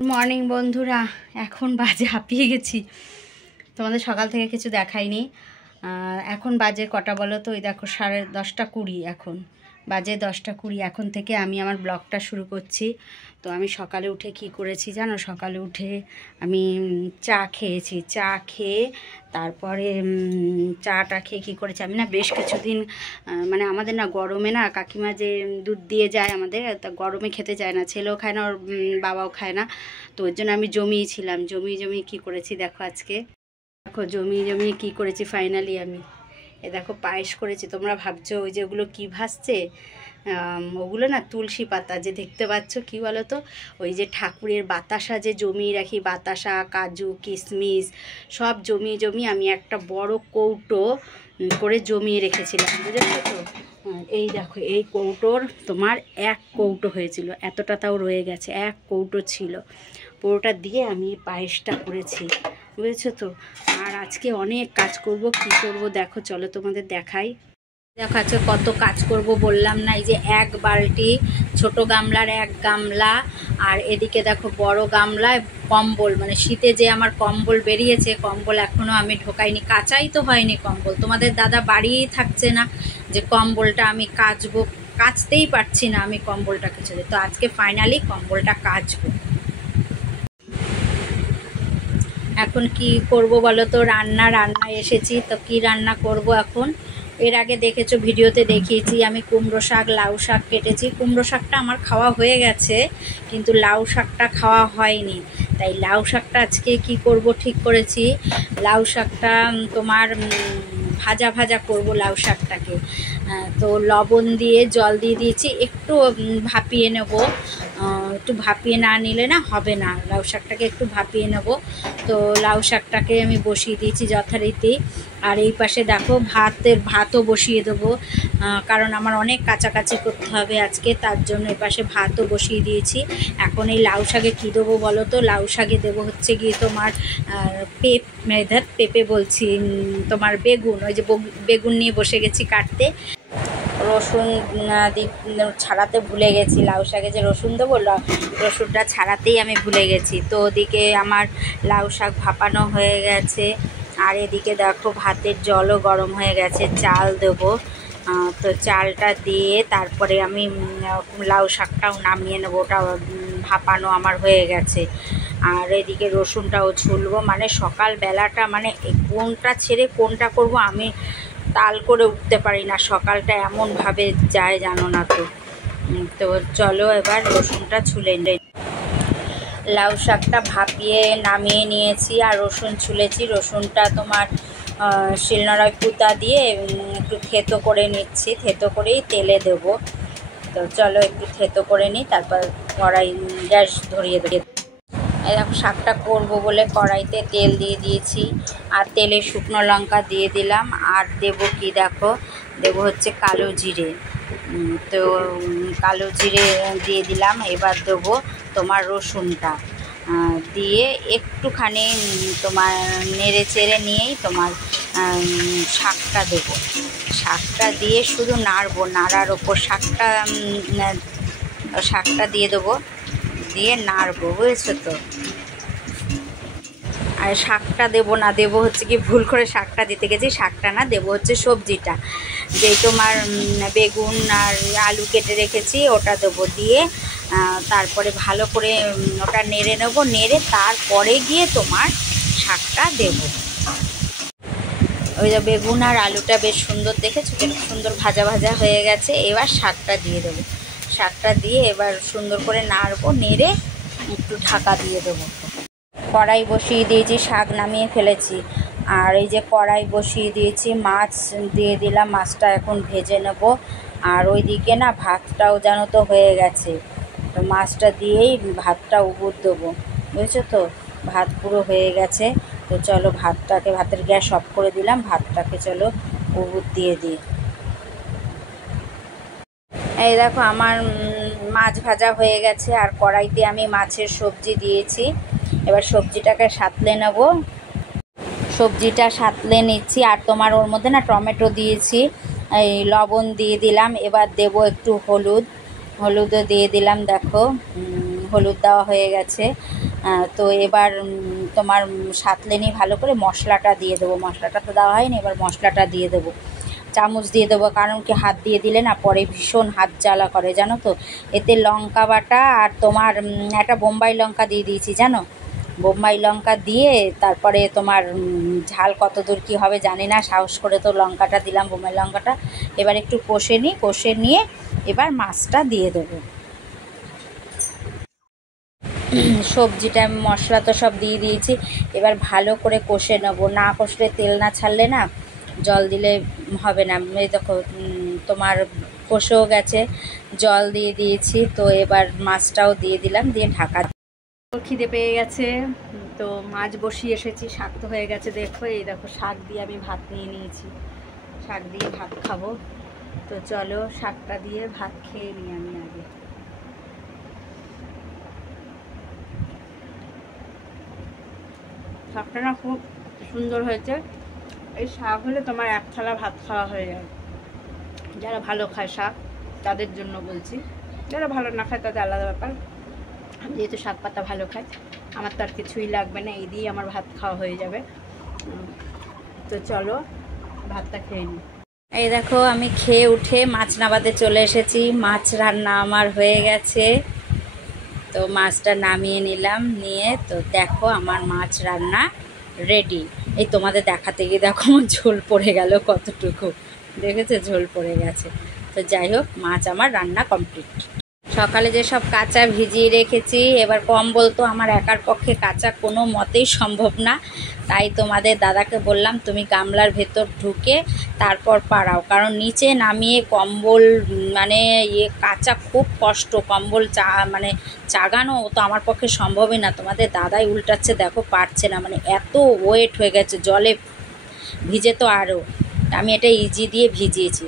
Morning বন্ধুরা, এখন বাজে হাঁপিয়ে গেছি। তোমাদের সকাল থেকে কিছু দেখাইনি। এখন বাজে কটা বলো তো? ওই দেখো 10:20। এখন বাজে 10:20। এখন থেকে আমি আমার ব্লগটা শুরু করছি। তো আমি সকালে উঠে কি করেছি জানো? সকালে উঠে আমি চা খেয়েছি। চা খেয়ে তারপরে চাটা খেয়ে কী করেছি, আমি না বেশ কিছুদিন মানে আমাদের না গরমে না কাকিমা যে দুধ দিয়ে যায় আমাদের, তা গরমে খেতে চায় না, ছেলেও খায় না, ওর বাবাও খায় না। তো ওর জন্য আমি জমিয়েছিলাম। জমিয়ে কী করেছি দেখো, আজকে দেখো জমিয়ে কী করেছি ফাইনালি আমি দেখো পায়েস করেছি। তোমরা ভাবছো ওই যে ওগুলো কী ভাসছে, ওগুলো না তুলসী পাতা, যে দেখতে পাচ্ছ কী বলো তো, ওই যে ঠাকুরের বাতাসা যে জমিয়ে রাখি, বাতাসা, কাজু, কিশমিশ সব জমিয়ে আমি একটা বড় কৌটো করে জমিয়ে রেখেছিলাম, বুঝেছো তো? এই দেখো, এই কৌটোর তোমার 1 কৌটো হয়েছিল, এতটা তাও রয়ে গেছে, 1 কৌটো ছিল। পুরোটা দিয়ে আমি পায়েসটা করেছি, বুঝেছো তো? আর আজকে অনেক কাজ করব। কি করব দেখো, চলো তোমাদের দেখাই। দেখো আজকে কত কাজ করব বললাম না? এই যে 1 বালতি, ছোট গামলার 1 গামলা, আর এদিকে দেখো বড় গামলায় কম্বল, মানে শীতে যে আমার কম্বল বেরিয়েছে, কম্বল এখনও আমি ঢোকাইনি, কাচাই তো হয়নি কম্বল। তোমাদের দাদা বাড়িই থাকছে না যে কম্বলটা আমি কাচবো, কাচতেই পারছি না আমি কম্বলটাকে ছেড়ে। তো আজকে ফাইনালি কম্বলটা কাচবো। এখন কি করব বলো তো? রান্না এসেছি তো, কি রান্না করব এখন? এর আগে দেখেছো, ভিডিওতে দেখিয়েছি আমি কুমড়ো শাক, লাউ শাক কেটেছি। কুমড়ো শাকটা আমার খাওয়া হয়ে গেছে, কিন্তু লাউ শাকটা খাওয়া হয়নি। তাই লাউ শাকটা আজকে কি করব ঠিক করেছি, লাউ শাকটা তোমার ভাজা করব লাউ শাকটাকে। তো লবণ দিয়ে জল দিয়ে দিয়েছি, একটু ভাপিয়ে নেব। একটু ভাপিয়ে না নিলে না হবে না, লাউ শাকটাকে একটু ভাপিয়ে নেব। তো লাউ শাকটাকে আমি বসিয়ে দিয়েছি যথারীতি। আর এই পাশে দেখো ভাতও বসিয়ে দেবো, কারণ আমার অনেক কাচাকাচি করতে হবে আজকে, তার জন্য এই পাশে ভাতও বসিয়ে দিয়েছি। এখন এই লাউ শাকে কী দেবো বলো তো? লাউ শাকে দেবো হচ্ছে গিয়ে তোমার পেঁপে বলছি, তোমার বেগুন। ওই যে বেগুন নিয়ে বসে গেছি কাটতে। রসুন ছাড়াতে ভুলে গেছি, লাউ শাকে যে রসুন দেবো, রসুনটা ছাড়াতেই আমি ভুলে গেছি। তো ওদিকে আমার লাউ শাক ভাপানো হয়ে গেছে, আর এদিকে দেখো ভাতের জলও গরম হয়ে গেছে, চাল দেবো। তো চালটা দিয়ে তারপরে আমি লাউ শাকটাও নামিয়ে নেবো, ওটা ভাপানো আমার হয়ে গেছে। আর এদিকে রসুনটাও ছুলবো, মানে সকালবেলাটা মানে কোনটা ছেড়ে কোনটা করব আমি তাল করে উঠতে পারি না, সকালটা এমনভাবে যায় জানো না তো। তো চলো এবার রসুনটা ছুলে নেই। লাউ শাকটা ভাপিয়ে নামিয়ে নিয়েছি আর রসুন ছুলেছি। রসুনটা তোমার শিলনোড়ায় পুঁতা দিয়ে একটু থেতো করে নিচ্ছি, থেতো করেই তেলে দেব। তো চলো একটু থেতো করে নিই, তারপর কড়াই গ্যাস ধরিয়ে দেবো। এই দেখো শাকটা করবো বলে কড়াইতে তেল দিয়ে দিয়েছি, আর তেলে শুকনো লঙ্কা দিয়ে দিলাম। আর দেবো কি দেখো, দেবো হচ্ছে কালো জিরে। তো কালো জিরে দিয়ে দিলাম। এবার দেবো তোমার রসুনটা দিয়ে একটুখানি তোমার নেড়ে চেড়ে নিয়েই তোমার শাকটা দেবো। শাকটা দিয়ে শুধু নাড়বো, নাড়ার ওপর শাকটা দিয়ে দেবো, দিয়ে নাড়বো, বুঝেছো তো? আর শাকটা দেবো না, দেবো হচ্ছে কি, ভুল করে শাকটা দিতে গেছি, শাকটা না, দেবো হচ্ছে সবজিটা, যে তোমার বেগুন আর আলু কেটে রেখেছি, ওটা দেবো। দিয়ে তারপরে ভালো করে ওটা নেড়ে নেবো, নেড়ে তারপরে গিয়ে তোমার শাকটা দেবো। ওই যে বেগুন আর আলুটা বেশ সুন্দর, দেখেছো বেশ সুন্দর ভাজা হয়ে গেছে। এবার শাকটা দিয়ে দেবো, শাকটা দিয়ে এবার সুন্দর করে নাড়বো, নেড়ে একটু ঢাকা দিয়ে দেবো। কড়াই বসিয়ে দিয়েছি, শাক নামিয়ে ফেলেছি। আর এই যে কড়াই বসিয়ে দিয়েছি, মাছ দিয়ে দিলাম, মাছটা এখন ভেজে নেব। আর ওইদিকে না ভাতটাও যেন তো হয়ে গেছে, তো মাছটা দিয়েই ভাতটা উবুর দেবো, বুঝেছো তো? ভাত পুরো হয়ে গেছে। তো চলো ভাতের গ্যাস অফ করে দিলাম, ভাতটাকে চলো উবুর দিয়ে দিই। এই দেখো আমার মাছ ভাজা হয়ে গেছে, আর কড়াইতে আমি মাছের সবজি দিয়েছি। এবার সবজিটাকে সাঁতলে নেব, সবজিটা সাঁতলে নিচ্ছি। আর তোমার ওর মধ্যে না টমেটো দিয়েছি, এই লবণ দিয়ে দিলাম। এবার দেব একটু হলুদও দিয়ে দিলাম, দেখো হলুদ দেওয়া হয়ে গেছে। তো এবার তোমার সাতলে নিয়ে ভালো করে মশলাটা দিয়ে দেবো। মশলাটা তো দেওয়া হয়নি, এবার মশলাটা দিয়ে দেবো, চামচ দিয়ে দেবো। কারণ কি হাত দিয়ে দিলে না পরে ভীষণ হাত জ্বালা করে জানো তো। এতে লঙ্কা বাটা আর তোমার একটা বোম্বাই লঙ্কা দিয়ে দিয়েছি জানো। বোম্বাই লঙ্কা দিয়ে তারপরে তোমার ঝাল কত দূর কী হবে জানি না, সাহস করে তো লঙ্কাটা দিলাম, বোম্বাই লঙ্কাটা। এবার একটু কষে নিয়ে এবার মাছটা দিয়ে দেবো। সবজিটা মশলা তো সব দিয়ে দিয়েছি, এবার ভালো করে কষে নেবো। না কষলে তেল না ছাড়লে না জল দিলে হবে না। এই দেখো তোমার কষেও গেছে, জল দিয়ে দিয়েছি। তো এবার মাছটাও দিয়ে দিলাম, দিয়ে ঢাকা। খিদে পেয়ে গেছে, তো মাছ বসিয়ে এসেছি। শাক তো হয়ে গেছে, দেখো এই দেখো শাক দিয়ে আমি ভাত নিয়ে নিয়েছি। শাক দিয়ে ভাত খাবো, তো চলো শাকটা দিয়ে ভাত খেয়ে নিই আমি আগে। শাকটা না খুব সুন্দর হয়েছে। এই শাক হলে তোমার এক থালা ভাত খাওয়া হয়ে যায়। যারা ভালো খায় শাক তাদের জন্য বলছি, যারা ভালো না খায় তাদের আলাদা ব্যাপার। আমি যেহেতু শাক পাতা ভালো খাই, আমার তো আর কিছুই লাগবে না, এই দিয়েই আমার ভাত খাওয়া হয়ে যাবে। তো চলো ভাতটা খেয়ে নিই। এই দেখো আমি খেয়ে উঠে মাছ নামাতে চলে এসেছি। মাছ রান্না আমার হয়ে গেছে, তো মাছটা নামিয়ে নিলাম। নিয়ে তো দেখো আমার মাছ রান্না রেডি। এই তোমাদের দেখাতে গিয়ে দেখো আমার ঝোল পড়ে গেল কতটুকু, দেখেছো ঝোল পড়ে গেছে। তো যাই হোক মাছ আমার রান্না কমপ্লিট। সকালে যেসব কাঁচা ভিজিয়ে রেখেছি, এবার কম্বল তো আমার একার পক্ষে কাঁচা কোনো মতেই সম্ভব না। তাই তোমাদের দাদাকে বললাম তুমি গামলার ভেতর ঢুকে তারপর পাড়াও, কারণ নিচে নামিয়ে কম্বল মানে কাঁচা খুব কষ্ট। কম্বল মানে চাগানো তো আমার পক্ষে সম্ভবই না। তোমাদের দাদাই উল্টাচ্ছে, দেখো পারছে না, মানে এত ওয়েট হয়ে গেছে জলে ভিজে। তো আরও আমি এটা ইজি দিয়ে ভিজিয়েছি।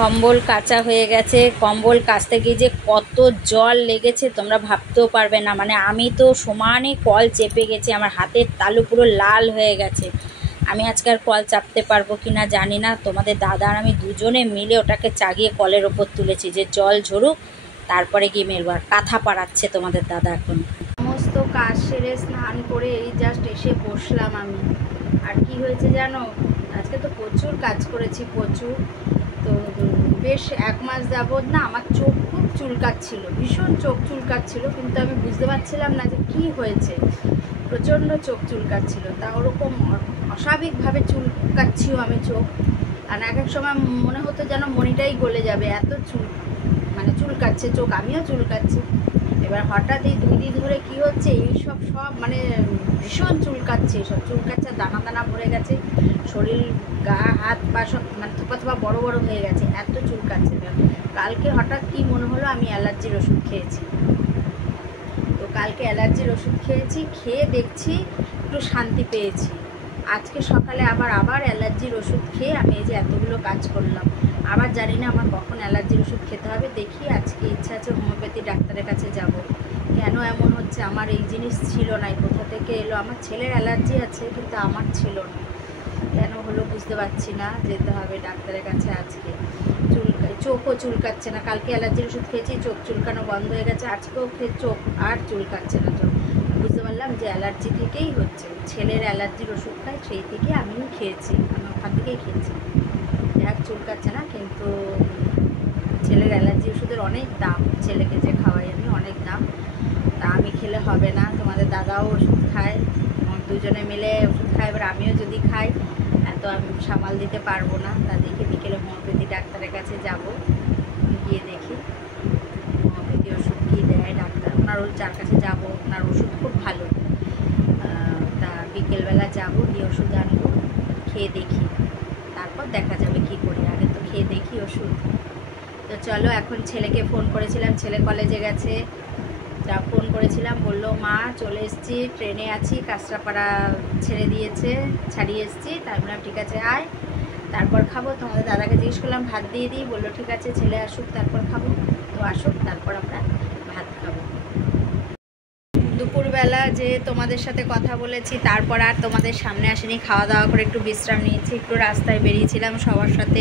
কম্বল কাচা হয়ে গেছে। কম্বল কাচতে গিয়ে যে কত জল লেগেছে তোমরা ভাবতেও পারবে না। মানে আমি তো সমানে কল চেপে গেছি, আমার হাতের তালু পুরো লাল হয়ে গেছে। আমি আজকে আর কল চাপতে পারবো কি না জানি না। তোমাদের দাদা আর আমি দুজনে মিলে ওটাকে চাগিয়ে কলের ওপর তুলেছি যে জল ঝরুক, তারপরে গিয়ে মেলবো। আর কাঁথা পাড়াচ্ছে তোমাদের দাদা এখন। সমস্ত কাজ সেরে স্নান করে এই জাস্ট এসে বসলাম আমি। আর কি হয়েছে জানো, আজকে তো প্রচুর কাজ করেছি, প্রচুর। তো বেশ এক মাস যাবৎ না আমার চোখ খুব চুলকাচ্ছিল, ভীষণ চোখ চুলকাচ্ছিল, কিন্তু আমি বুঝতে পারছিলাম না যে কি হয়েছে। প্রচণ্ড চোখ চুলকাচ্ছিল, তা ওরকম অস্বাভাবিকভাবে চুলকাচ্ছিও আমি চোখ। আর এক এক সময় মনে হতো যেন মনিটাই গলে যাবে, এত মানে চুলকাচ্ছে চোখ, আমিও চুলকাচ্ছি। এবার হঠাৎ এই 2 দিন ধরে কী হচ্ছে, এইসব সব মানে ভীষণ চুলকাচ্ছে, সব চুলকাচ্ছে, দানা দানা ভরে গেছে, শরীর গা হাত পা সব মানে থোপা থোপা বড়ো বড়ো হয়ে গেছে, এত চুলকাচ্ছে। কালকে হঠাৎ কি মনে হলো আমি অ্যালার্জির ওষুধ খেয়েছি। তো কালকে অ্যালার্জির ওষুধ খেয়েছি, খেয়ে দেখছি একটু শান্তি পেয়েছি। আজকে সকালে আবার অ্যালার্জির ওষুধ খেয়ে আমি এই যে এতগুলো কাজ করলাম। আবার জানি না আমার কখন অ্যালার্জির ওষুধ খেতে হবে, দেখি। আজকে ইচ্ছা আছে হোমিওপ্যাথি ডাক্তারের কাছে যাব। কেন এমন হচ্ছে, আমার এই জিনিস ছিল না, কোথা থেকে এলো। আমার ছেলের অ্যালার্জি আছে কিন্তু আমার ছিল না, কেন হলো বুঝতে পারছি না। যেতে হবে ডাক্তারের কাছে আজকে। চোখও চুলকাচ্ছে না, কালকে অ্যালার্জির ওষুধ খেয়েছি, চোখ চুলকানো বন্ধ হয়ে গেছে। আজকেও চোখ আর চুলকাচ্ছে না। চোখ বুঝতে পারলাম যে অ্যালার্জি থেকেই হচ্ছে। ছেলের অ্যালার্জির ওষুধ খাই, সেই থেকে আমিও খেয়েছি, আমি ওখান থেকেই খেয়েছি। এক চুলকাচ্ছে না, কিন্তু ছেলের অ্যালার্জি ওষুধের অনেক দাম, ছেলেকে যে খাওয়াই আমি অনেক দাম। তা আমি খেলে হবে না, তোমাদের দাদাও ওষুধ খায়, দুজনে মিলে ওষুধ খায়। এবার আমিও যদি খাই এত আমি সামাল দিতে পারবো না। তা দেখি বিকেলে হোমিওপ্যাথি ডাক্তারের কাছে যাব, গিয়ে দেখি হোমিওপ্যাথি ওষুধ কী দেয় ডাক্তার। ওর যার কাছে যাব, ওনার ওষুধ খুব ভালো। তা বিকেলবেলা যাব, গিয়ে ওষুধ আনবো, খেয়ে দেখি, তারপর দেখা যাবে কি করি। আগে তো খেয়ে দেখি ওষুধ। তো চলো এখন ছেলেকে ফোন করেছিলাম, ছেলে কলেজে গেছে। যা ফোন করেছিলাম, বললো মা চলে এসেছি, ট্রেনে আছি, কাঁচরাপাড়া ছেড়ে দিয়েছে, ছাড়িয়ে এসেছি। তাই বললাম ঠিক আছে আয়, তারপর খাবো। তোমাদের দাদাকে জিজ্ঞেস করলাম ভাত দিয়ে দিই, বললো ঠিক আছে ছেলে আসুক তারপর খাবো। তো আসুক তারপর আমরা ভাত খাবো। দুপুরবেলা যে তোমাদের সাথে কথা বলেছি, তারপর আর তোমাদের সামনে আসেনি, খাওয়া দাওয়া করে একটু বিশ্রাম নিয়েছি, একটু রাস্তায় বেরিয়েছিলাম, সবার সাথে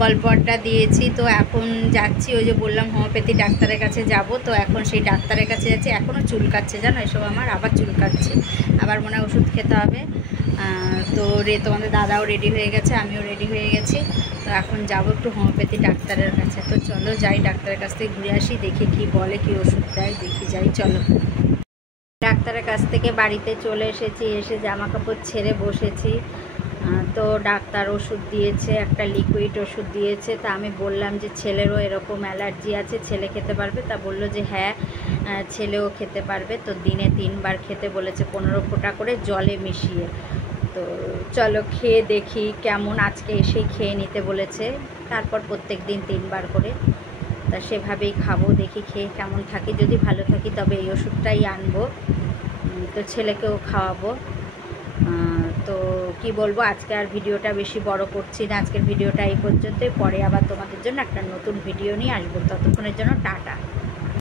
গল্প আড্ডা দিয়েছি। তো এখন যাচ্ছি, ওই যে বললাম হোমিওপ্যাথি ডাক্তারের কাছে যাব, তো এখন সেই ডাক্তারের কাছে যাচ্ছি। এখনও চুলকাচ্ছে জানো, এসব আমার আবার চুলকাচ্ছে, আবার মনে হয় ওষুধ খেতে হবে। তো তোমাদের দাদাও রেডি হয়ে গেছে, আমিও রেডি হয়ে গেছি। তো এখন যাবো একটু হোমিওপ্যাথি ডাক্তারের কাছে। তো চলো যাই, ডাক্তারের কাছ থেকে ঘুরে আসি, দেখি কি বলে, কি ওষুধ দেয়, দেখি যাই চলো। ডাক্তারের কাছ থেকে বাড়িতে চলে এসেছি, এসে জামা কাপড় ছেড়ে বসেছি। তো ডাক্তার ওষুধ দিয়েছে, একটা লিকুইড ওষুধ দিয়েছে। তা আমি বললাম যে ছেলেরও এরকম অ্যালার্জি আছে, ছেলে খেতে পারবে? তা বললো যে হ্যাঁ, ছেলেও খেতে পারবে। তো দিনে 3 বার খেতে বলেছে, 15 ফোঁটা করে জলে মিশিয়ে। তো চলো খেয়ে দেখি কেমন, আজকে এসেই খেয়ে নিতে বলেছে, তারপর প্রত্যেক দিন 3 বার করে। তা সেভাবেই খাবো, দেখি খেয়ে কেমন থাকি। যদি ভালো থাকি তবে এই ওষুধটাই আনবো, তো ছেলেকেও খাওয়াবো। তো কি বলবো, আজকে আর ভিডিওটা বেশি বড় করছি না, আজকের ভিডিওটা এই পর্যন্তই। পরে আবার তোমাদের জন্য একটা নতুন ভিডিও নিয়ে আসবো, ততক্ষণের জন্য টাটা।